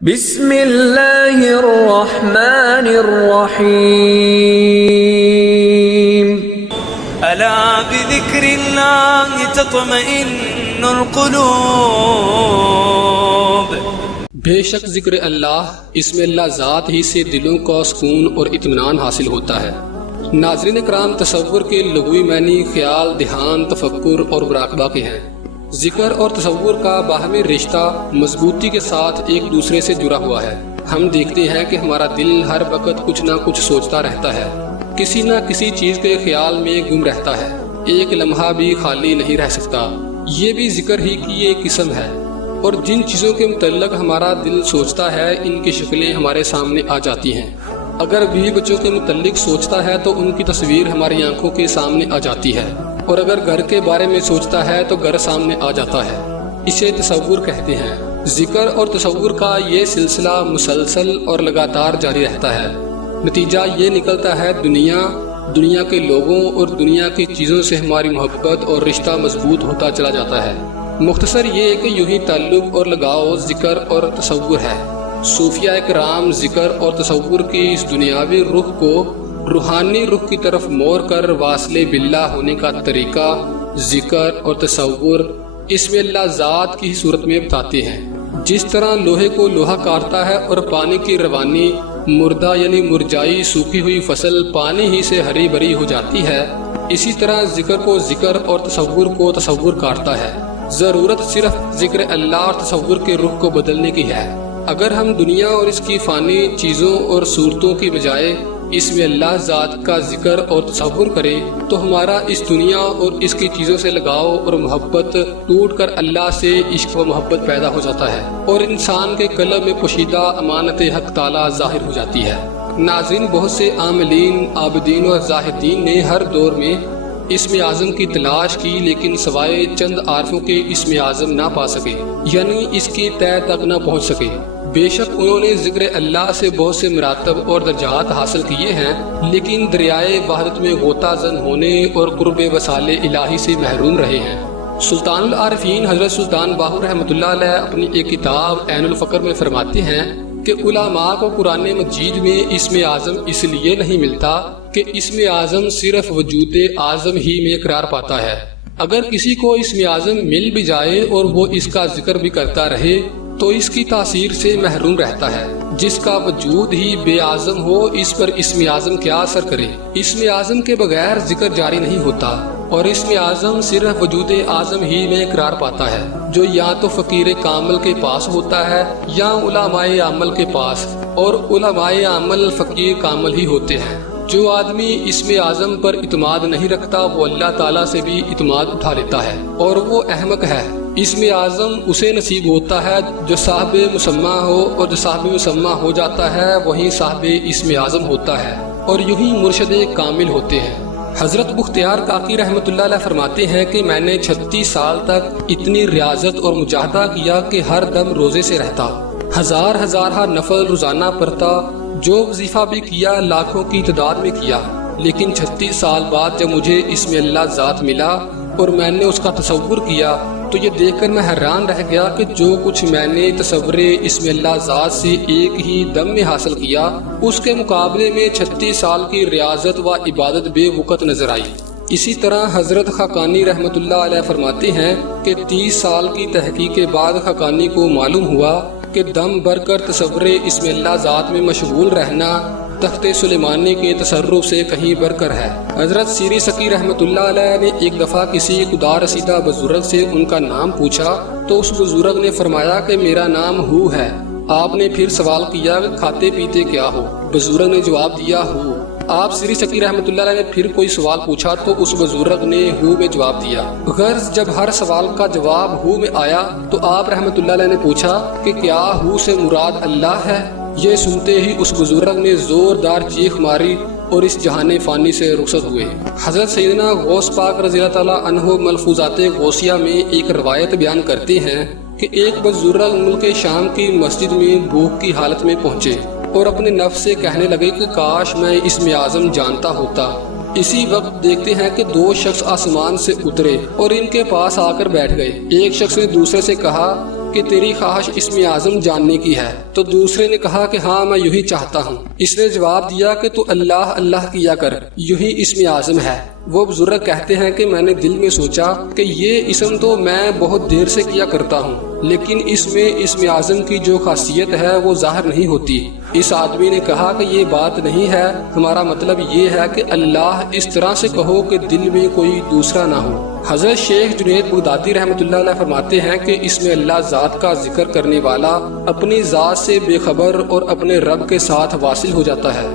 بسم اللہ الرحمن الرحیم الا بذکر اللہ تطمئن القلوب۔ بے شک ذکر اللہ، اس میں اللہ ذات ہی سے دلوں کا سکون اور اطمینان حاصل ہوتا ہے۔ ناظرین کرام، تصور کے لغوی معنی خیال، دھیان، تفکر اور مراقبہ کے ہیں۔ ذکر اور تصور کا باہمی رشتہ مضبوطی کے ساتھ ایک دوسرے سے جڑا ہوا ہے۔ ہم دیکھتے ہیں کہ ہمارا دل ہر وقت کچھ نہ کچھ سوچتا رہتا ہے، کسی نہ کسی چیز کے خیال میں گم رہتا ہے، ایک لمحہ بھی خالی نہیں رہ سکتا۔ یہ بھی ذکر ہی کی ایک قسم ہے، اور جن چیزوں کے متعلق ہمارا دل سوچتا ہے ان کی شکلیں ہمارے سامنے آ جاتی ہیں۔ اگر بیوی بچوں کے متعلق سوچتا ہے تو ان کی تصویر ہماری آنکھوں کے سامنے آ جاتی ہے، اور اگر گھر کے بارے میں سوچتا ہے تو گھر سامنے آ جاتا ہے۔ اسے تصور کہتے ہیں۔ ذکر اور تصور کا یہ سلسلہ مسلسل اور لگاتار جاری رہتا ہے۔ نتیجہ یہ نکلتا ہے دنیا کے لوگوں اور دنیا کی چیزوں سے ہماری محبت اور رشتہ مضبوط ہوتا چلا جاتا ہے۔ مختصر یہ کہ یوں ہی تعلق اور لگاؤ ذکر اور تصور ہے۔ صوفیاء کرام ذکر اور تصور کی اس دنیاوی رخ کو روحانی رخ کی طرف موڑ کر واصل باللہ ہونے کا طریقہ ذکر اور تصور اس میں اللہ ذات کی صورت میں بتاتے ہیں۔ جس طرح لوہے کو لوہا کاٹتا ہے اور پانی کی روانی مردہ یعنی مرجائی سوکھی ہوئی فصل پانی ہی سے ہری بھری ہو جاتی ہے، اسی طرح ذکر کو ذکر اور تصور کو تصور کاٹتا ہے۔ ضرورت صرف ذکر اللہ اور تصور کے رخ کو بدلنے کی ہے۔ اگر ہم دنیا اور اس کی فانی چیزوں اور صورتوں کی بجائے اس میں اللہ ذات کا ذکر اور تصور کریں تو ہمارا اس دنیا اور اس کی چیزوں سے لگاؤ اور محبت ٹوٹ کر اللہ سے عشق و محبت پیدا ہو جاتا ہے، اور انسان کے قلب میں پوشیدہ امانت حق تعالی ظاہر ہو جاتی ہے۔ ناظرین، بہت سے عاملین، عابدین اور زاہدین نے ہر دور میں اسم اعظم کی تلاش کی، لیکن سوائے چند عارفوں کے اسم اعظم نہ پا سکے، یعنی اس کی تہ تک نہ پہنچ سکے۔ بے شک انہوں نے ذکر اللہ سے بہت سے مراتب اور درجات حاصل کیے ہیں، لیکن دریائے وحدت میں غوطہ زن ہونے اور قرب وصال الہی سے محروم رہے ہیں۔ سلطان العارفین حضرت سلطان باہو رحمۃ اللہ علیہ اپنی ایک کتاب عین الفقر میں فرماتے ہیں کہ علماء کو قرآن مجید میں اسم اعظم اس لیے نہیں ملتا کہ اسم اعظم صرف وجود اعظم ہی میں قرار پاتا ہے۔ اگر کسی کو اسم اعظم مل بھی جائے اور وہ اس کا ذکر بھی کرتا رہے تو اس کی تاثیر سے محروم رہتا ہے۔ جس کا وجود ہی بے اعظم ہو، اس پر اسم اعظم کیا اثر کرے؟ اسم اعظم کے بغیر ذکر جاری نہیں ہوتا، اور اسم اعظم صرف وجود اعظم ہی میں قرار پاتا ہے، جو یا تو فقیر کامل کے پاس ہوتا ہے یا علماء عامل کے پاس، اور علماء عامل فقیر کامل ہی ہوتے ہیں۔ جو آدمی اسم اعظم پر اعتماد نہیں رکھتا وہ اللہ تعالیٰ سے بھی اعتماد اٹھا لیتا ہے، اور وہ احمق ہے۔ اسم اعظم اسے نصیب ہوتا ہے جو صاحب مسمہ ہو، اور جو صاحب مسمہ ہو جاتا ہے وہی صاحب اسم اعظم ہوتا ہے، اور یوں ہی مرشد کامل ہوتے ہیں۔ حضرت بختیار کاکی رحمۃ اللہ علیہ فرماتے ہیں کہ میں نے 36 سال تک اتنی ریاضت اور مجاہدہ کیا کہ ہر دم روزے سے رہتا، ہزارہ نفل روزانہ پڑھتا، جو وظیفہ بھی کیا لاکھوں کی تعداد میں کیا، لیکن 36 سال بعد جب مجھے اسم اللہ ذات ملا اور میں نے اس کا تصور کیا تو یہ دیکھ کر میں حیران رہ گیا کہ جو کچھ میں نے تصور اسم اللہ ذات سے ایک ہی دم میں حاصل کیا، اس کے مقابلے میں 36 سال کی ریاضت و عبادت بے وقت نظر آئی۔ اسی طرح حضرت خاقانی رحمۃ اللہ علیہ فرماتے ہیں کہ 30 سال کی تحقیق کے بعد خاقانی کو معلوم ہوا کہ دم بھر کر تصور اسم اللہ ذات میں مشغول رہنا تخت سلیمانی کے تصرف سے کہیں بڑھ کر ہے۔ حضرت سیری سقی رحمۃ اللہ علیہ نے ایک دفعہ کسی خدا رسیدہ بزرگ سے ان کا نام پوچھا تو اس بزرگ نے فرمایا کہ میرا نام ہو ہے۔ آپ نے پھر سوال کیا کہ کھاتے پیتے کیا ہو؟ بزرگ نے جواب دیا ہو۔ آپ سری سقی رحمۃ اللہ علیہ نے پھر کوئی سوال پوچھا تو اس بزرگ نے ہو میں جواب دیا۔ غرض جب ہر سوال کا جواب ہو میں آیا تو آپ رحمۃ اللہ علیہ نے پوچھا کہ کیا ہو سے مراد اللہ ہے؟ یہ سنتے ہی اس بزرگ نے زوردار چیخ ماری اور اس جہان فانی سے رخصت ہوئے۔ حضرت سیدنا غوث پاک رضی اللہ تعالیٰ عنہ ملفوظات غوثیہ میں ایک روایت بیان کرتے ہیں کہ ایک بزرگ ملک شام کی مسجد میں بھوک کی حالت میں پہنچے اور اپنے نفس سے کہنے لگے کہ کاش میں اسم اعظم جانتا ہوتا۔ اسی وقت دیکھتے ہیں کہ 2 شخص آسمان سے اترے اور ان کے پاس آ کر بیٹھ گئے۔ ایک شخص نے دوسرے سے کہا کہ تیری خواہش اسم اعظم جاننے کی ہے؟ تو دوسرے نے کہا کہ ہاں میں یوں ہی چاہتا ہوں۔ اس نے جواب دیا کہ تو اللہ اللہ کیا کر، یوں ہی اسم اعظم ہے۔ وہ بزرگ کہتے ہیں کہ میں نے دل میں سوچا کہ یہ اسم تو میں بہت دیر سے کیا کرتا ہوں، لیکن اس میں اسم اعظم کی جو خاصیت ہے وہ ظاہر نہیں ہوتی۔ اس آدمی نے کہا کہ یہ بات نہیں ہے، ہمارا مطلب یہ ہے کہ اللہ اس طرح سے کہو کہ دل میں کوئی دوسرا نہ ہو۔ حضرت شیخ جنید بغدادی رحمۃ اللہ علیہ فرماتے ہیں کہ اس میں اللہ ذات کا ذکر کرنے والا اپنی ذات سے بے خبر اور اپنے رب کے ساتھ واصل ہو جاتا ہے۔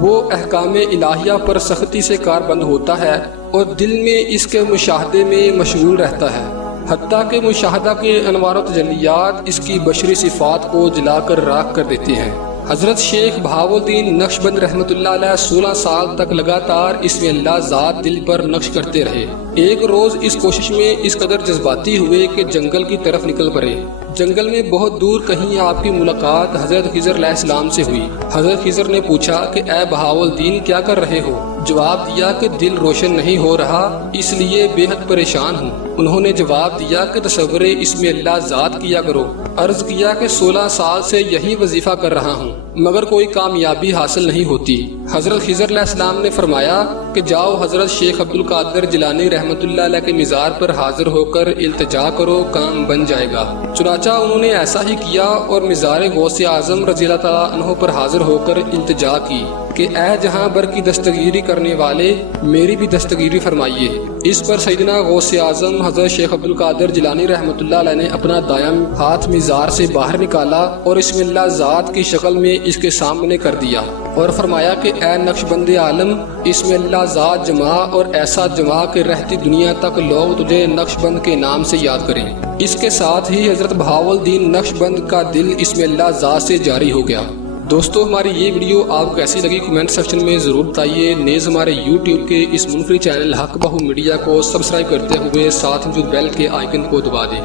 وہ احکام الہیہ پر سختی سے کاربند ہوتا ہے اور دل میں اس کے مشاہدے میں مشغول رہتا ہے، حتیٰ کہ مشاہدہ کے انوار و تجلیات اس کی بشری صفات کو جلا کر راکھ کر دیتے ہیں۔ حضرت شیخ بہاؤالدین نقشبند رحمۃ اللہ علیہ 16 سال تک لگاتار اس میں اللہ ذات دل پر نقش کرتے رہے۔ ایک روز اس کوشش میں اس قدر جذباتی ہوئے کہ جنگل کی طرف نکل پڑے۔ جنگل میں بہت دور کہیں آپ کی ملاقات حضرت خضر علیہ السلام سے ہوئی۔ حضرت خضر نے پوچھا کہ اے بہاؤالدین کیا کر رہے ہو؟ جواب دیا کہ دل روشن نہیں ہو رہا، اس لیے بے حد پریشان ہوں۔ انہوں نے جواب دیا کہ تصور اسم اللہ ذات کیا کرو۔ عرض کیا کہ 16 سال سے یہی وظیفہ کر رہا ہوں مگر کوئی کامیابی حاصل نہیں ہوتی۔ حضرت خضر علیہ السلام نے فرمایا کہ جاؤ حضرت شیخ عبد القادر جیلانی رحمۃ اللہ علیہ کے مزار پر حاضر ہو کر التجا کرو، کام بن جائے گا۔ چنانچہ انہوں نے ایسا ہی کیا اور مزار غوث اعظم رضی اللہ تعالیٰ عنہ پر حاضر ہو کر التجا کی کہ اے جہاں بر کی دستگیری کرنے والے میری بھی دستگیری فرمائیے۔ اس پر سیدنا غوث اعظم حضرت شیخ عبد القادر جیلانی رحمۃ اللہ علیہ نے اپنا دائم ہاتھ مزار سے باہر نکالا اور اسم اللہ ذات کی شکل میں اس کے سامنے کر دیا اور فرمایا کہ اے نقش بند عالم، اسم اللہ ذات جمع اور ایسا جمع کہ رہتی دنیا تک لوگ تجھے نقش بند کے نام سے یاد کریں۔ اس کے ساتھ ہی حضرت بہاؤالدین نقش بند کا دل اسم اللہ ذات سے جاری ہو گیا۔ دوستو ہماری یہ ویڈیو آپ کو کیسی لگی کمنٹ سیکشن میں ضرور بتائیے۔ نیز ہمارے یوٹیوب کے اس منفرد چینل حق بہو میڈیا کو سبسکرائب کرتے ہوئے ساتھ موجود بیل کے آئیکن کو دبا دیں۔